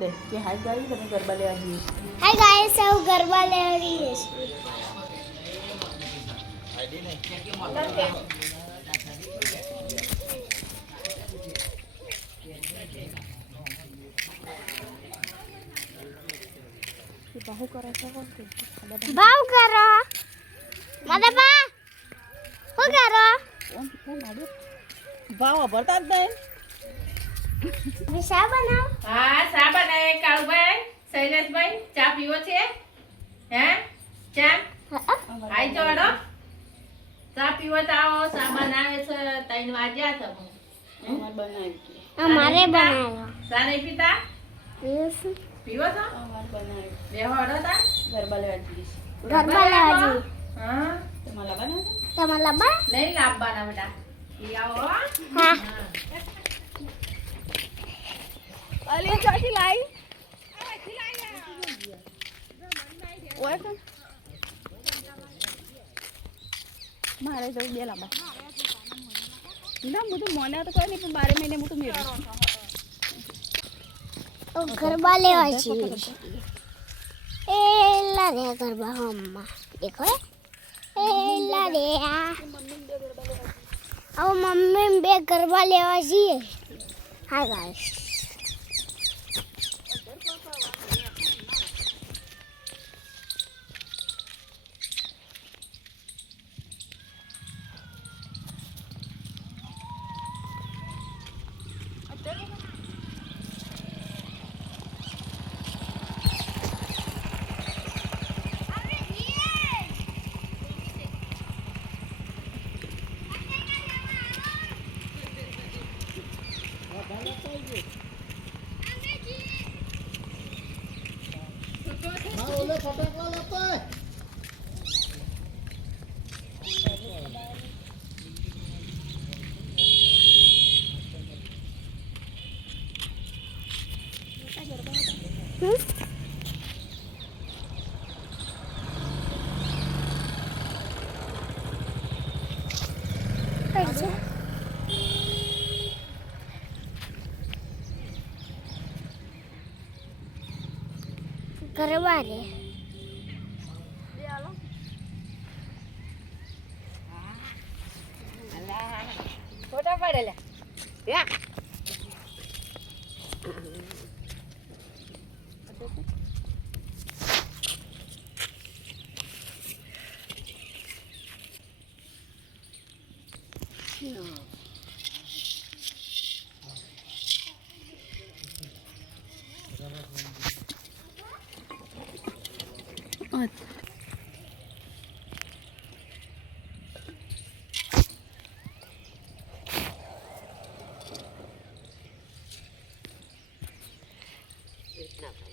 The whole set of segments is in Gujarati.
દે કે હાય ગાઈસ તમે ગરબા લેવા જઈએ. હાય ગાઈસ સૌ ગરબા લેવા જઈએ બાહુ કરે છે કોણ ભાવ કરો માદા બા શું કરો ભાવ ભરતા જ નહીં. શા બનાવ હા ચા બનાવે કાળુભાઈ શૈલેષભાઈ ચા પીવો છે હે ચા આઈ જોડો ચા પીવો તો આવો ચા બનાવે છે 3 વાગ્યા છે અમાર બનાવી અમારે બનાવ્યો ચા નહીં પીતા યસ પીવો છો અમાર બનાવી બેહો હડો તા ગરબા લેવા જઈએ. ગરબા લેવા જઈએ હા તમારા લાવવાના છે? તમારા લાબા નહીં લાવવાના બેટા ઈ આવો હો. હા અલી ચોથી લાઈ ઓય કણ મારે તો બે લાંબા ના હું તો મને તો કોઈ નહીં પણ 12 મહિને હું તો મેળવું તો ગરબા લેવા જઈએ એ રે ગરબા હમ્મા દેખો એ રે આ મમ્મી બે ગરબા લેવા જઈએ. હા ગાઈસ ગરબા રે ફોટા પાડેલા યા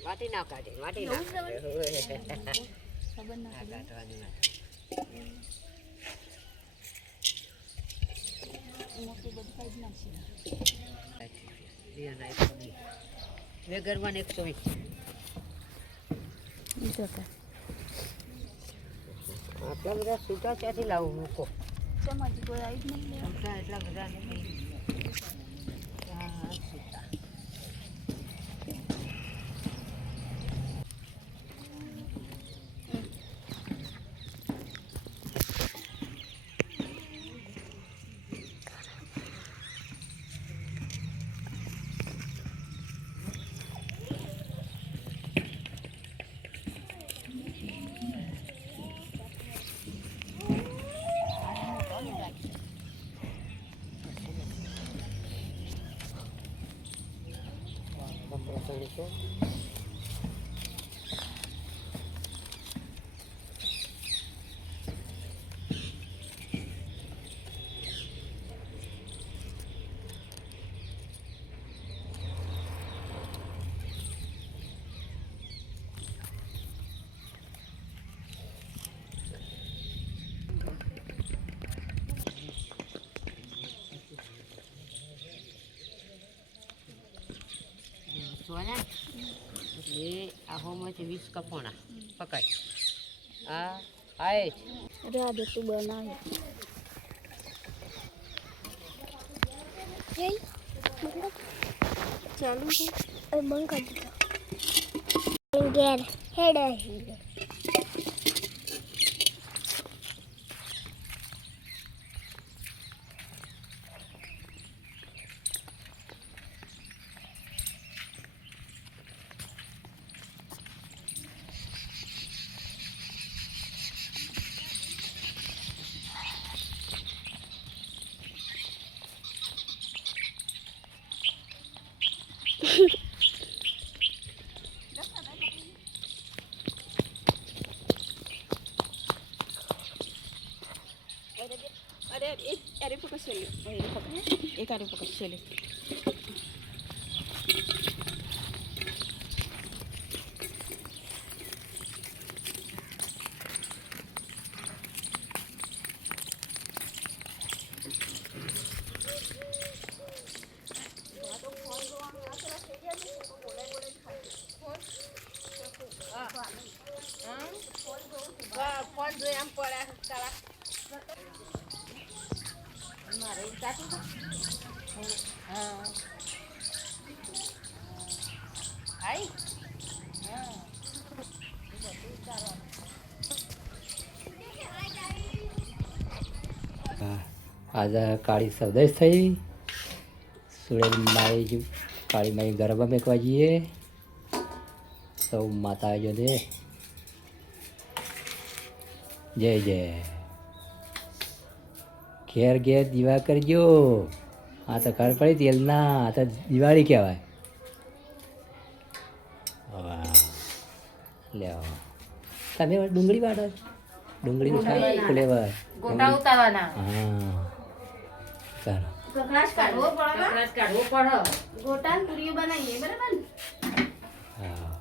વાટી ના કાઢે વાટી ના ખબર ના કાઢવાની ના મોટી બધી કાઢી નાખી. બે ગરબા 120 આટલા બધા સૂટા ત્યાંથી લાવું મૂકો સમાજી કોઈ આવી જ નહીં લેવા. એટલા બધા નહીં સૂટા સોના એટલે આહોમાંથી 20 કપોણા પકડ આ આય રાધે તું બનાવે ચાલુ છે બંધ કરી દીધો. ઘેર હેડ હી अरे एक अरे पकड़ से ले एक अरे पकड़ से ले ફોન જોઈ આમ પડ્યા તારા મારે કાઢું હા આઈ આજે કાળી સૌદેશ થઈ સુરેલ માઈ કાળી માઈ ગરબા મેકવા જઈએ સૌ માતા જોડે જય જય ઘેર ઘેર દીવા કરજો આ તો ખબર પડી તેલના આ તો દિવાળી કહેવાય વાહ લે તમે ડુંગળી વાટો ડુંગળી ફ્લેવર ગોટા ઉતારવાના હા સારું કકડાશ કાઢવો પડે કકડાશ કાઢવો પડે ગોટા ને પૂરીઓ બનાવીએ બરાબર ને હા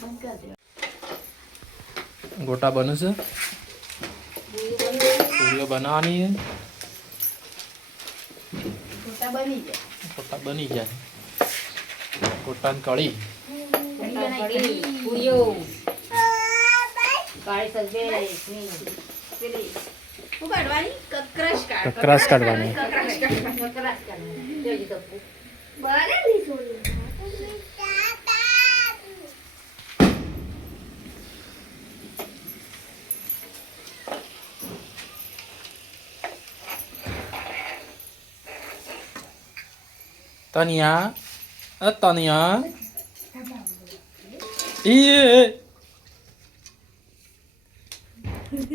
બંધ કરી દે गोटा बने से पूरी बनानी है ગોટા બની જાય गोटा बनी जाए गोटा ने कड़ी કઢી પૂરીઓ કાળી સજેશ પેલી શું કાઢવાની કકરાશ ककरास काटवानी કકરાશ કાઢવાની કકડાશ કાઢવાની જોઈ તો બરે ની સોની तनिया तनिया ये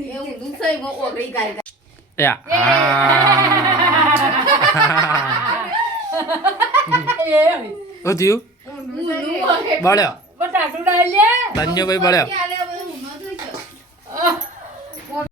એવું દુસઈ મો ઓગળી કાઢ या ओ दियो बळ्यो બટાટું ડાળ લે तन्यो भाई बळ्यो ક્યાં લે